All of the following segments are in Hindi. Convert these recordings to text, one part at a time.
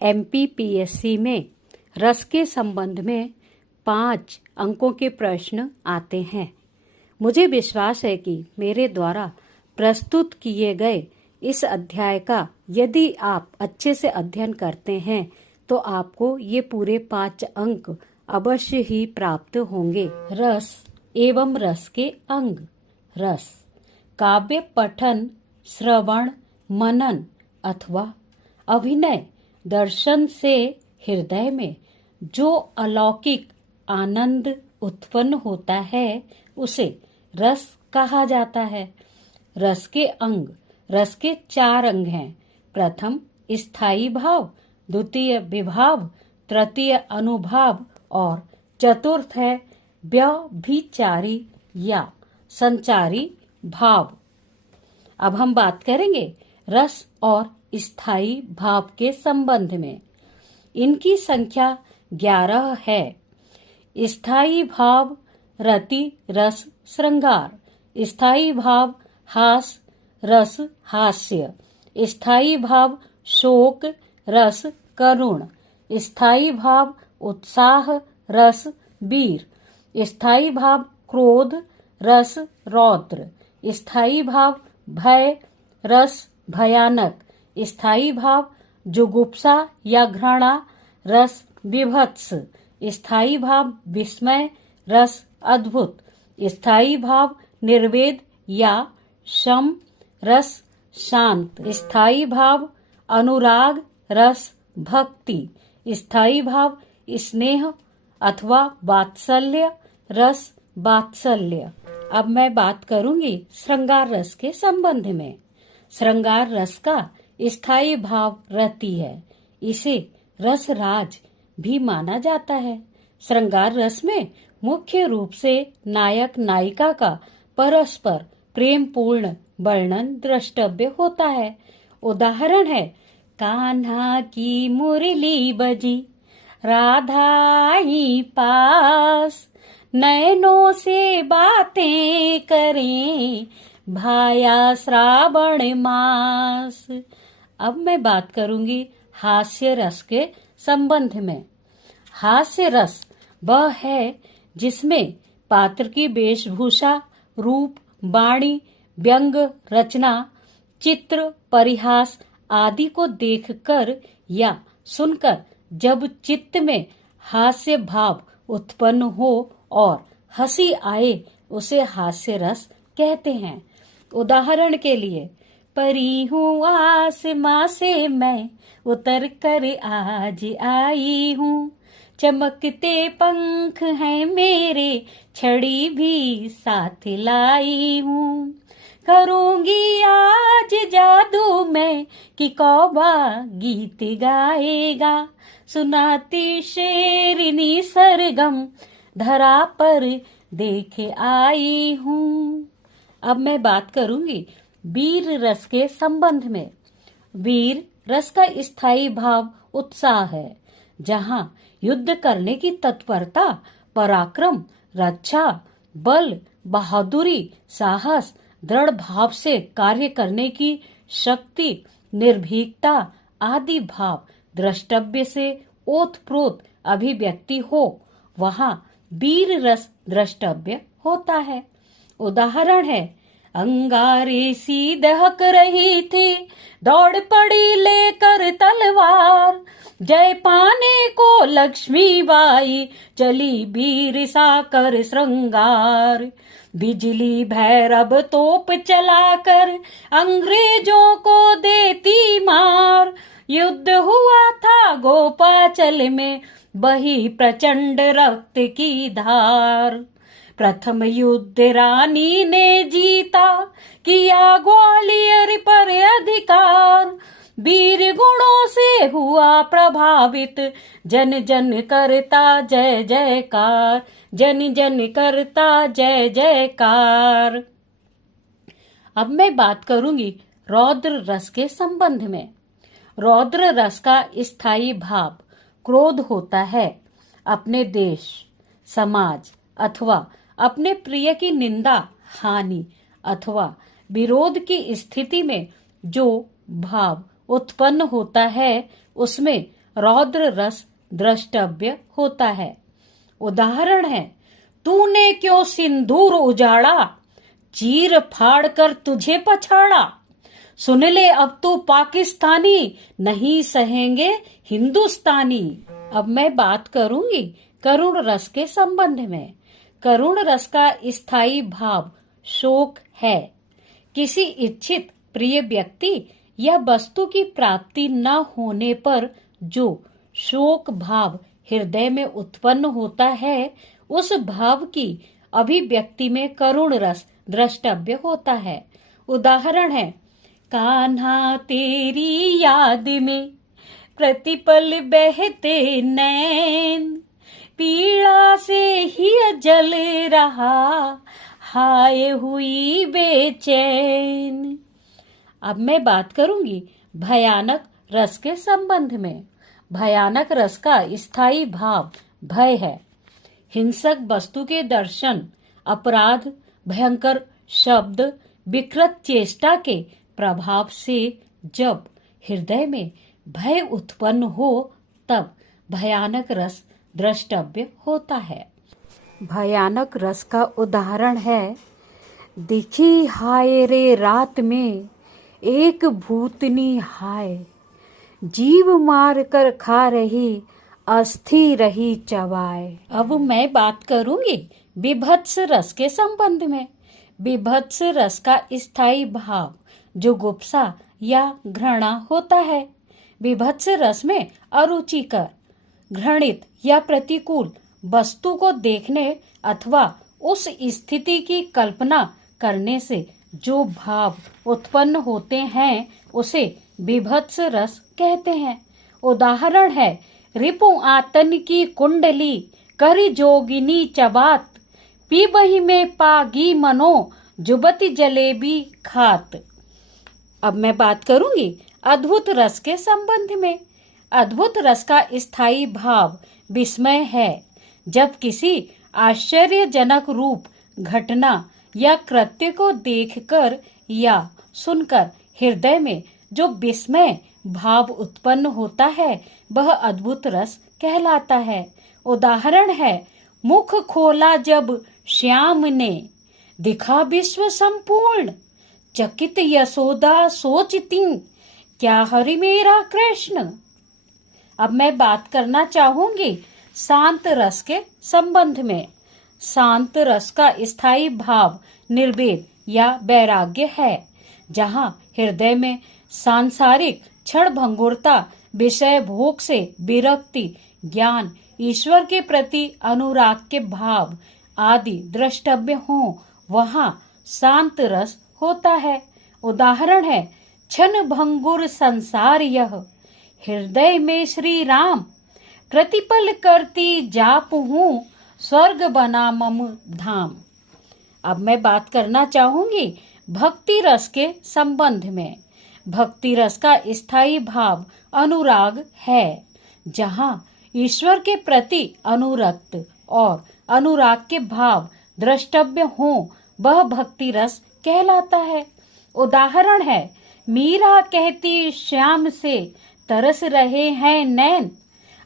MPPSC में रस के संबंध में 5 अंकों के प्रश्न आते हैं। मुझे विश्वास है कि मेरे द्वारा प्रस्तुत किए गए इस अध्याय का यदि आप अच्छे से अध्ययन करते हैं तो आपको ये पूरे 5 अंक अवश्य ही प्राप्त होंगे। रस एवं रस के अंग। रस काव्य पठन, श्रवण, मनन अथवा अभिनय दर्शन से हृदय में जो अलौकिक आनंद उत्पन्न होता है उसे रस कहा जाता है। रस के अंग। रस के 4 अंग हैं। प्रथम स्थायी भाव, द्वितीय विभाव, तृतीय अनुभाव और चतुर्थ है व्यभिचारी या संचारी भाव। अब हम बात करेंगे रस और स्थायी भाव के संबंध में। इनकी संख्या 11 है। स्थायी भाव रति रस श्रृंगार, स्थायी भाव हास रस हास्य, स्थायी भाव शोक रस करुण, स्थायी भाव उत्साह रस वीर, स्थायी भाव क्रोध रस रौद्र, स्थायी भाव भय रस भयानक, स्थायी भाव जुगुप्सा या घृणा रस विभत्स, स्थायी भाव विस्मय रस अद्भुत, स्थायी भाव निर्वेद या शम रस शांत, स्थायी भाव अनुराग रस भक्ति, स्थायी भाव स्नेह अथवा वात्सल्य रस वात्सल्य। अब मैं बात करूंगी श्रृंगार रस के संबंध में। श्रृंगार रस का स्थायी भाव रति है। इसे रस राज भी माना जाता है। श्रृंगार रस में मुख्य रूप से नायक नायिका का परस्पर प्रेम पूर्ण वर्णन द्रष्टव्य होता है। उदाहरण है कान्हा की मुरली बजी, राधा आई पास, नयनों से बातें करें, भाया श्रावण मास। अब मैं बात करूंगी हास्य रस के संबंध में। हास्य रस वह है जिसमें पात्र की वेशभूषा, रूप, वाणी, व्यंग रचना, चित्र, परिहास आदि को देखकर या सुनकर जब चित्त में हास्य भाव उत्पन्न हो और हंसी आए उसे हास्य रस कहते हैं। उदाहरण के लिए परी हूँ आसमां से मैं, उतर कर आज आई हूँ, चमकते पंख हैं मेरे, छड़ी भी साथ लाई हूँ, करूंगी आज जादू मैं कि कौवा गीत गाएगा, सुनाती शेरनी सरगम धरा पर देखे आई हूँ। अब मैं बात करूंगी वीर रस के संबंध में। वीर रस का स्थायी भाव उत्साह है, जहाँ युद्ध करने की तत्परता, पराक्रम, रक्षा, बल, बहादुरी, साहस, दृढ़ भाव से कार्य करने की शक्ति, निर्भीकता आदि भाव द्रष्टव्य से ओतप्रोत अभिव्यक्ति हो, वहाँ वीर रस द्रष्टव्य होता है। उदाहरण है अंगारे सी दहक रही थी, दौड़ पड़ी लेकर तलवार, जय पाने को लक्ष्मी बाई चली वीर सा कर श्रृंगार, बिजली भैरव तोप चलाकर अंग्रेजों को देती मार, युद्ध हुआ था गोपाचल में बही प्रचंड रक्त की धार, प्रथम युद्ध रानी ने जीता, किया ग्वालियर पर अधिकार, वीर गुणों से हुआ प्रभावित, जन जन करता जय जयकार, जन जन करता जय जयकार। अब मैं बात करूंगी रौद्र रस के संबंध में। रौद्र रस का स्थायी भाव क्रोध होता है। अपने देश, समाज अथवा अपने प्रिय की निंदा, हानि अथवा विरोध की स्थिति में जो भाव उत्पन्न होता है उसमें रौद्र रस द्रष्टव्य होता है। उदाहरण है, तूने क्यों सिंदूर उजाड़ा, चीर फाड़ कर तुझे पछाड़ा। सुन ले अब तू पाकिस्तानी, नहीं सहेंगे हिंदुस्तानी। अब मैं बात करूंगी करुण रस के संबंध में। करुण रस का स्थायी भाव शोक है। किसी इच्छित प्रिय व्यक्ति या वस्तु की प्राप्ति न होने पर जो शोक भाव हृदय में उत्पन्न होता है, उस भाव की अभिव्यक्ति में करुण रस द्रष्टव्य होता है। उदाहरण है, कान्हा तेरी याद में प्रतिपल बहते नैन, पीड़ा से ही जल रहा हाय हुई बेचैन। अब मैं बात करूंगी भयानक रस के संबंध में। भयानक रस का स्थायी भाव भय है। हिंसक वस्तु के दर्शन, अपराध, भयंकर शब्द, विकृत चेष्टा के प्रभाव से जब हृदय में भय उत्पन्न हो, तब भयानक रस द्रष्टव्य होता है। भयानक रस का उदाहरण है, दिखी हाय रे रात में एक भूतनी हाय, जीव मार कर खा रही अस्थि रही चबाए। अब मैं बात करूंगी विभत्स रस के संबंध में। विभत्स रस का स्थायी भाव जो गुप्सा या घृणा होता है। विभत्स रस में अरुचिकर, घृणित या प्रतिकूल वस्तु को देखने अथवा उस स्थिति की कल्पना करने से जो भाव उत्पन्न होते हैं, उसे विभत्स रस कहते हैं। उदाहरण है, रिपु आतन की कुंडली करी जोगिनी चबात, पी बही में पागी मनो जुबती जलेबी खात। अब मैं बात करूंगी अद्भुत रस के संबंध में। अद्भुत रस का स्थायी भाव विस्मय है। जब किसी आश्चर्यजनक रूप, घटना या कृत्य को देखकर या सुनकर हृदय में जो विस्मय भाव उत्पन्न होता है, वह अद्भुत रस कहलाता है। उदाहरण है, मुख खोला जब श्याम ने, दिखा विश्व संपूर्ण, चकित यशोदा सोचती, क्या हरि मेरा कृष्ण। अब मैं बात करना चाहूंगी शांत रस के संबंध में। शांत रस का स्थायी भाव निर्वेद या वैराग्य है, जहाँ हृदय में सांसारिक क्षण भंगुरता, विषय भोग से विरक्ति, ज्ञान, ईश्वर के प्रति अनुराग के भाव आदि द्रष्टव्य हों, वहाँ शांत रस होता है। उदाहरण है, क्षण भंगुर संसार यह, हृदय में श्री राम, प्रतिपल करती जाप हूँ, स्वर्ग बना मम धाम। अब मैं बात करना चाहूंगी भक्ति रस के संबंध में। भक्ति रस का स्थायी भाव अनुराग है, जहाँ ईश्वर के प्रति अनुरक्त और अनुराग के भाव द्रष्टव्य हों, वह भक्ति रस कहलाता है। उदाहरण है, मीरा कहती श्याम से तरस रहे हैं नैन,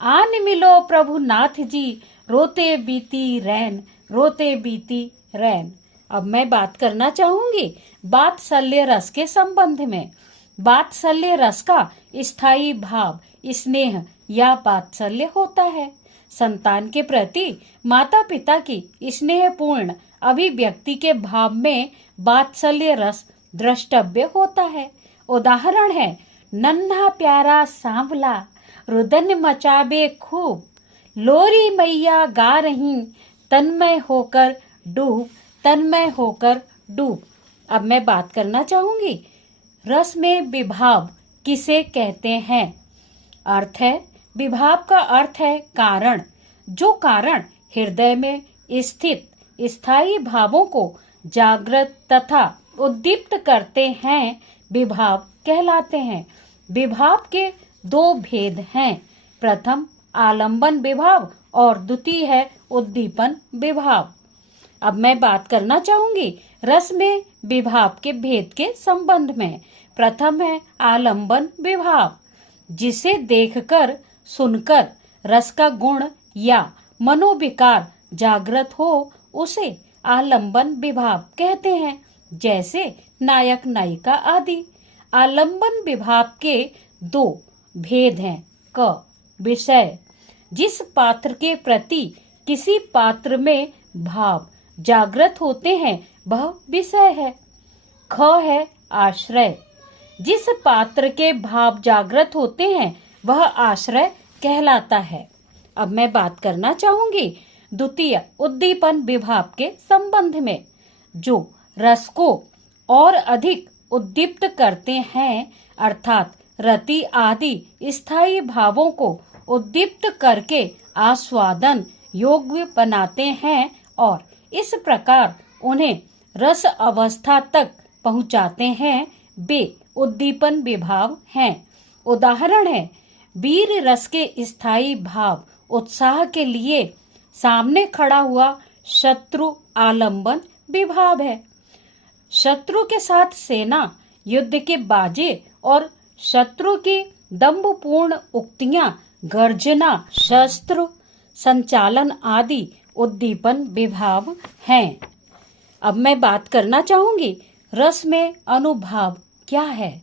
आन मिलो प्रभु नाथ जी, रोते बीती रैन, रोते बीती रैन। अब मैं बात करना चाहूंगी वात्सल्य रस के संबंध में। वात्सल्य रस का स्थायी भाव स्नेह या वात्सल्य होता है। संतान के प्रति माता पिता की स्नेहपूर्ण अभिव्यक्ति के भाव में वात्सल्य रस द्रष्टव्य होता है। उदाहरण है, नन्हा प्यारा सांवला, रुदन मचाबे खूब, लोरी मैया गा रही, तन्मय होकर डूब, तन्मय होकर डूब। अब मैं बात करना चाहूंगी रस में विभाव किसे कहते हैं। अर्थ है, विभाव का अर्थ है कारण। जो कारण हृदय में स्थित स्थायी भावों को जागृत तथा उद्दीप्त करते हैं, विभाव कहलाते हैं। विभाव के दो भेद हैं। प्रथम आलंबन विभाव और द्वितीय है उद्दीपन विभाव। अब मैं बात करना चाहूंगी रस में विभाव के भेद के संबंध में। प्रथम है आलंबन विभाव, जिसे देखकर सुनकर रस का गुण या मनोविकार जागृत हो उसे आलंबन विभाव कहते हैं, जैसे नायक नायिका आदि। आलंबन विभाव के दो भेद हैं। क विषय, जिस पात्र के प्रति किसी पात्र में भाव जागृत होते हैं वह विषय है। ख है आश्रय, जिस पात्र के भाव जागृत होते हैं वह आश्रय कहलाता है। अब मैं बात करना चाहूंगी द्वितीय उद्दीपन विभाव के संबंध में, जो रस को और अधिक उद्दीप्त करते हैं, अर्थात रति आदि स्थायी भावों को उद्दीप्त करके आस्वादन योग्य बनाते हैं और इस प्रकार उन्हें रस अवस्था तक पहुंचाते हैं, वे उद्दीपन विभाव हैं। उदाहरण है, वीर रस के स्थायी भाव उत्साह के लिए सामने खड़ा हुआ शत्रु आलंबन विभाव है। शत्रु के साथ सेना, युद्ध के बाजे और शत्रु की दंभपूर्ण उक्तियां, गर्जना, शस्त्र संचालन आदि उद्दीपन विभाव हैं। अब मैं बात करना चाहूंगी रस में अनुभाव क्या है।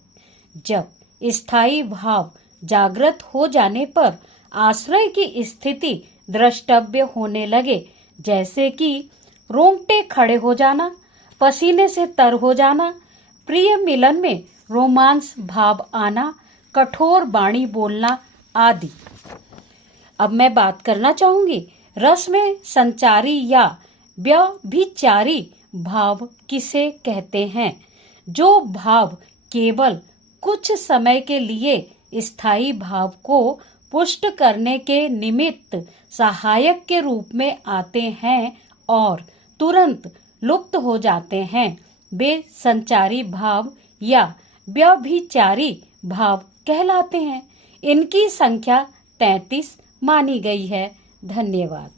जब स्थायी भाव जागृत हो जाने पर आश्रय की स्थिति द्रष्टव्य होने लगे, जैसे कि रोंगटे खड़े हो जाना, पसीने से तर हो जाना, प्रिय मिलन में रोमांस भाव आना, कठोर वाणी बोलना आदि। अब मैं बात करना चाहूंगी रस में संचारी या व्यभिचारी भाव किसे कहते हैं। जो भाव केवल कुछ समय के लिए स्थायी भाव को पुष्ट करने के निमित्त सहायक के रूप में आते हैं और तुरंत लुप्त हो जाते हैं, वे संचारी भाव या व्यभिचारी भाव कहलाते हैं। इनकी संख्या 33 मानी गई है। धन्यवाद।